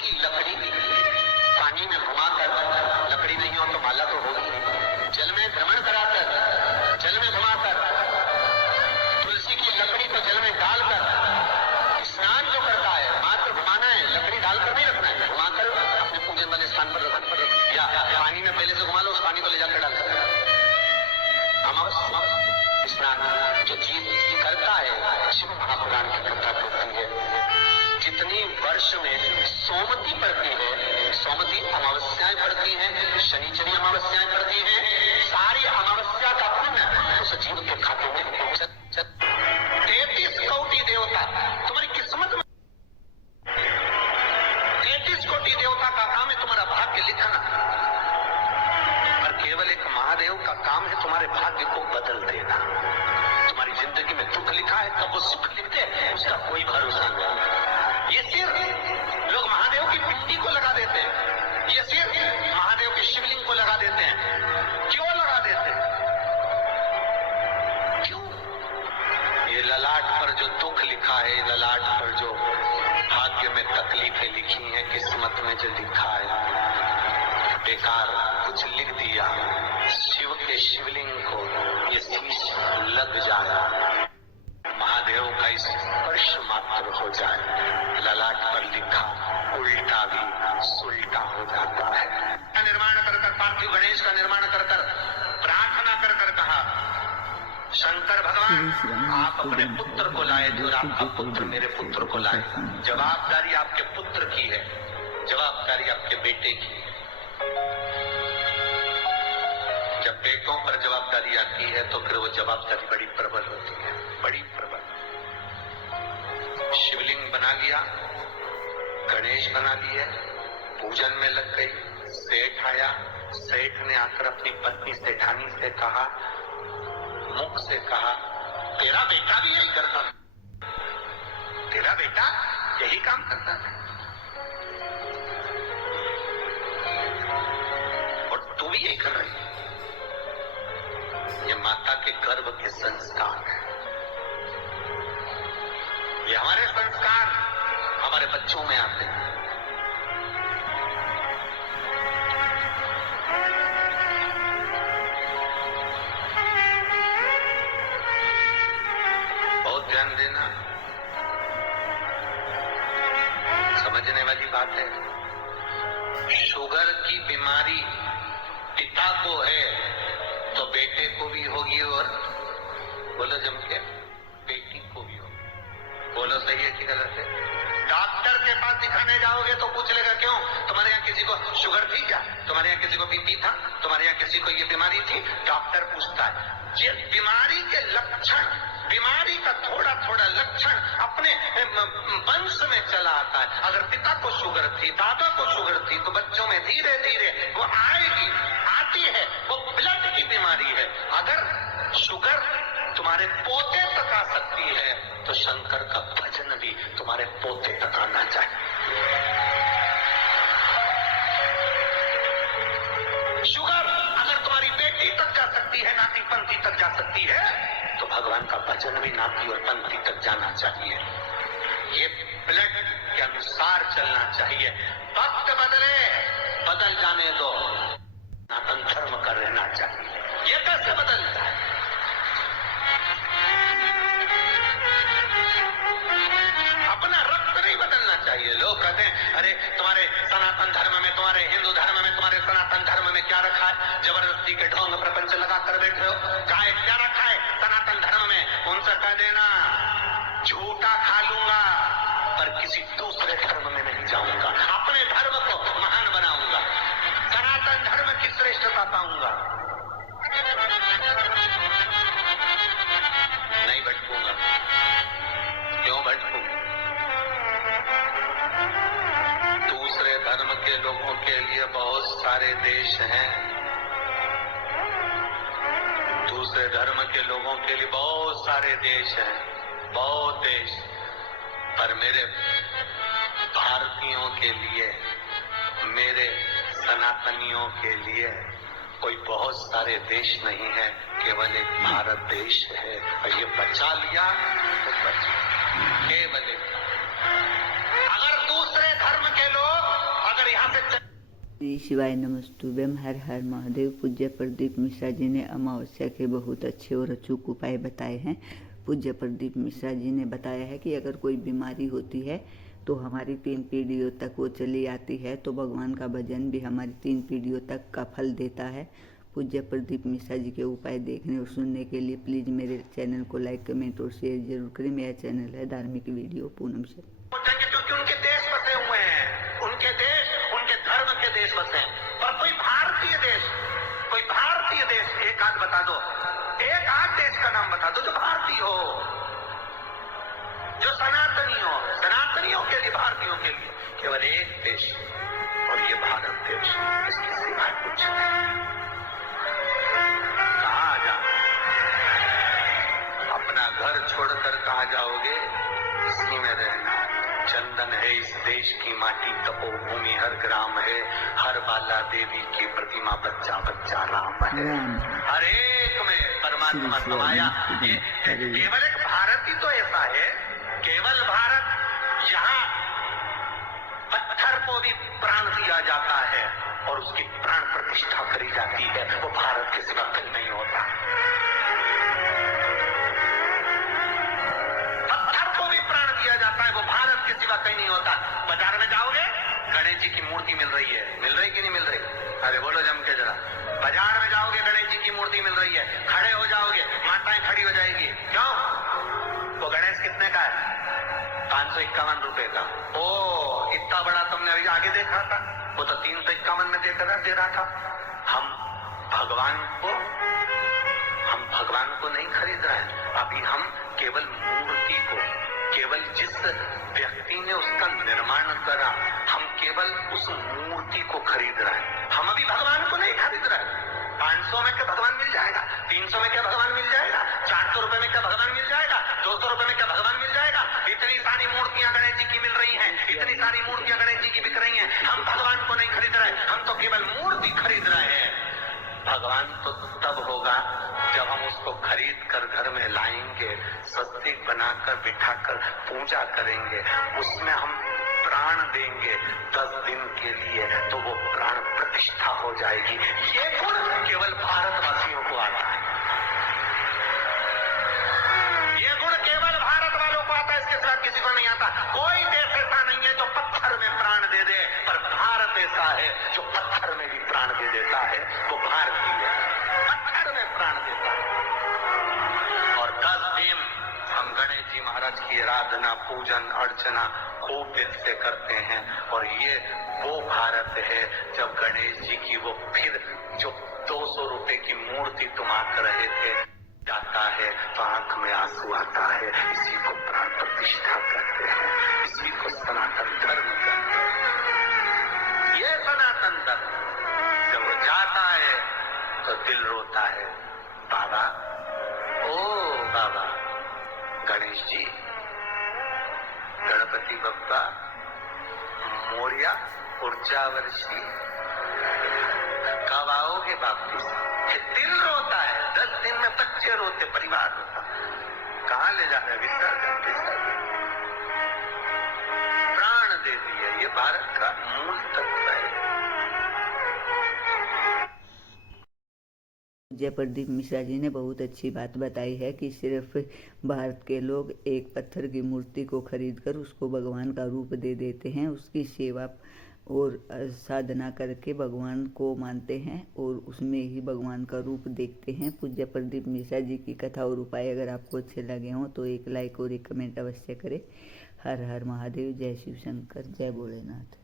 की लकड़ी पानी में घुमाकर, लकड़ी नहीं हो तो माला तो होगी, जल में भ्रमण कराकर, जल में घुमाकर, तुलसी की लकड़ी को जल में डालकर स्नान जो करता है, मात्र घुमाना है, लकड़ी डालकर नहीं रखना है, घुमाकर अपने पूजन वाले स्थान पर रखना या पानी में पहले से घुमा लो, उस पानी को ले जाकर डालकर अमावस्या स्नान जो जीव करता है, शिव महापुराण की कथा कहती है। जितनी वर्ष में सोमती पड़ती है, सोमती अमावस्याएं पड़ती हैं, शनिचरी अमावस्याएं पड़ती हैं, सारी अमावस्या का पुण्य उस जीव के खाते में 33 कोटि देवता तुम्हारी किस्मत में, 33 कोटि देवता का काम है तुम्हारा भाग्य लिखना, और केवल एक महादेव का काम है तुम्हारे भाग्य को बदल देना। तुम्हारी जिंदगी में दुख लिखा है, कब वो सुख लिखते हैं उसका कोई भरोसा नहीं। ये सिर लोग महादेव की पिंडी को लगा देते हैं, ये सिर महादेव के शिवलिंग को लगा देते हैं। क्यों लगा देते हैं? क्यों? ये ललाट पर जो दुख लिखा है, ललाट पर जो भाग्य में तकलीफें लिखी हैं, किस्मत में जो लिखा है, बेकार कुछ लिख दिया, शिव के शिवलिंग को ये शीश लग जाए, महादेव का स्पर्श मात्र हो जाए, ललाट पर लिखा उल्टा भी सुल्टा हो जाता है। निर्माण कर कर पार्थिव गणेश का निर्माण कर कर प्रार्थना कर कर कहा, शंकर भगवान आप अपने पुत्र को लाए थे और आपका पुत्र मेरे पुत्र को लाए। जवाबदारी आपके पुत्र की है, जवाबदारी आपके बेटे की है। जब बेटों पर जवाबदारी आती है तो फिर वो जवाबदारी बड़ी प्रबल होती है, बड़ी प्रबल। शिवलिंग बना लिया, गणेश बना लिए, पूजन में लग गई, सेठ आया, सेठ ने आकर अपनी पत्नी सेठानी से कहा, मुख से कहा, तेरा बेटा भी यही करता था, तेरा बेटा यही काम करता था और तू भी यही कर रही है। ये माता के गर्भ के संस्कार है, ये हमारे संस्कार हमारे बच्चों में आते हैं। बहुत ध्यान देना, समझने वाली बात है। शुगर की बीमारी पिता को है तो बेटे को भी होगी, और बोलो जम के बेटी को भी होगी। बोलो सही है कि गलत है? डॉक्टर के पास दिखाने जाओगे तो पूछ लेगा, क्यों तुम्हारे यहाँ किसी को शुगर थी क्या, तुम्हारे यहाँ किसी को बीपी था, तुम्हारे यहाँ किसी को ये बीमारी थी? डॉक्टर पूछता है। ये बीमारी के लक्षण, बीमारी का थोड़ा थोड़ा लक्षण अपने वंश में चला आता है। अगर पिता को शुगर थी, दादा को शुगर थी, तो बच्चों में धीरे धीरे वो आएगी, आती है, वो ब्लड की बीमारी है। अगर शुगर तुम्हारे पोते तक आ सकती है तो शंकर का भजन भी तुम्हारे पोते तक आना चाहिए। शुगर अगर तुम्हारी बेटी तक जा सकती है, नाती पंथी तक जा सकती है, तो भगवान का भजन भी नाती और पंथी तक जाना चाहिए। ये ब्लड के अनुसार चलना चाहिए। वक्त बदले, बदल जाने दो, सनातन धर्म का रहना चाहिए। ये कैसे बदलता है? अपना रक्त नहीं बदलना चाहिए। लोग कहते हैं अरे तुम्हारे सनातन धर्म में, तुम्हारे हिंदू धर्म में, तुम्हारे सनातन धर्म में क्या रखा है? जबरदस्ती के ढोंग प्रपंच लगा कर बैठे हो। क्या रखा है सनातन धर्म में? उनसे कह देना झूठा खा लूंगा पर किसी दूसरे धर्म में नहीं जाऊंगा, अपने धर्म को महान बनाऊंगा, सनातन धर्म की श्रेष्ठता पाऊंगा, नहीं भटकूंगा। क्यों भटकूं? दूसरे धर्म के लोगों के लिए बहुत सारे देश हैं, दूसरे धर्म के लोगों के लिए बहुत सारे देश हैं, बहुत देश, पर मेरे भारतीयों के लिए, मेरे सनातनियों के लिए कोई बहुत सारे देश नहीं है, केवल एक भारत देश है। और ये बचा लिया तो बचा, केवल एक। अगर दूसरे धर्म के लोग शिवाय नमस्तुभ्यम। हर हर महादेव। पूज्य प्रदीप मिश्रा जी ने अमावस्या के बहुत अच्छे और अचूक उपाय बताए हैं। पूज्य प्रदीप मिश्रा जी ने बताया है कि अगर कोई बीमारी होती है तो हमारी 3 पीढ़ियों तक वो चली आती है, तो भगवान का भजन भी हमारी 3 पीढ़ियों तक का फल देता है। पूज्य प्रदीप मिश्रा जी के उपाय देखने और सुनने के लिए प्लीज़ मेरे चैनल को लाइक, कमेंट और शेयर जरूर करें। मेरा चैनल है धार्मिक वीडियो पूनम से। क्योंकि उनके देश बसे हुए हैं, उनके देश उनके धर्म के देश बसे हैं। पर कोई भारतीय देश एक आध बता दो, एक आध देश का नाम बता दो जो भारतीय हो, जो सनातनियों के लिए, भारतीयों के लिए केवल एक देश, और ये भारत देश। इसकी सिवाय कुछ नहीं। कहाँ जाओ? अपना घर छोड़कर कहाँ जाओगे? इसी में रहना। चंदन है इस देश की माटी, तपोभूमि हर ग्राम है, हर बाला देवी की प्रतिमा, बच्चा बच्चा राम है। हर एक में परमात्मा समाया। ये केवल एक भारत ही तो ऐसा है, केवल भारत जहाँ पत्थर को भी प्राण दिया जाता है और उसकी प्राण प्रतिष्ठा करी जाती है, वो भारत के सिवा कहीं नहीं होता। वो भारत के सिवा कहीं नहीं होता। बाजार में जाओगे, गणेश जी की मूर्ति मिल रही कि नहीं मिल रही? अरे बोलो जम के जरा। बाजार में जाओगे, गणेश जी की मूर्ति मिल रही है, खड़े हो जाओगे, माताएं खड़ी हो जाएगी। क्यों? वो गणेश कितने का है? 551 रुपए का। ओ, इतना बड़ा तुमने अभी आगे देखा था? वो तो 351 में दे रहा था। हम भगवान को नहीं खरीद रहे हैं। अभी हम केवल मूर्ति को, केवल जिस व्यक्ति ने उसका निर्माण करा, हम केवल उस मूर्ति को खरीद रहे हैं। हम अभी भगवान को नहीं खरीद रहे। 500 में क्या भगवान मिल जाएगा? 300 में क्या भगवान मिल जाएगा? 400 रुपए में क्या भगवान मिल जाएगा? 200 रुपए में क्या भगवान मिल जाएगा? इतनी सारी मूर्तियां गणेश जी की मिल रही हैं, इतनी सारी मूर्तियां गणेश जी की बिक रही हैं। हम भगवान को नहीं खरीद रहे, हम तो केवल मूर्ति खरीद रहे हैं। भगवान तो तब होगा जब हम उसको खरीद कर घर में लाएंगे, स्वस्तिक बनाकर बिठाकर पूजा करेंगे, उसमें हम प्राण देंगे 10 दिन के लिए, तो वो प्राण प्रतिष्ठा हो जाएगी। ये गुण केवल भारतवासियों को आता है। ये गुण केवल भारत वालों को आता है, इसके साथ किसी को नहीं आता। कोई देश ऐसा नहीं है जो पत्थर में प्राण दे दे, पर भारत ऐसा है जो पत्थर में भी प्राण दे देता है। वो भारतीय है, पत्थर में प्राण देता है। और 10 दिन हम गणेश जी महाराज की आराधना, पूजन अर्चना खूब दिल से करते हैं। और ये वो भारत है जब गणेश जी की वो फिर जो 200 रुपए की मूर्ति तुम आकर रहे थे जाता है तो आंख में आंसू आता है। इसी को प्राण प्रतिष्ठा करते हैं, इसी को सनातन धर्म कहते हैं। ये सनातन धर्म जब वो जाता है तो दिल रोता है। बाबा, ओ बाबा गणेश जी, गणपति बप्पा मोरिया, ऊर्जा वर्षी, कब आओगे वापिस? दिल रोता है। 10 दिन में बच्चे रोते, परिवार रोता। कहाँ ले जाते? विसर्जन। प्राण दे दिए। ये भारत का मूल तत्व है। पूज्य प्रदीप मिश्रा जी ने बहुत अच्छी बात बताई है कि सिर्फ भारत के लोग एक पत्थर की मूर्ति को खरीदकर उसको भगवान का रूप दे देते हैं, उसकी सेवा और साधना करके भगवान को मानते हैं और उसमें ही भगवान का रूप देखते हैं। पूज्य प्रदीप मिश्रा जी की कथा और उपाय अगर आपको अच्छे लगे हों तो एक लाइक और एक कमेंट अवश्य करें। हर हर महादेव। जय शिव शंकर, जय भोलेनाथ।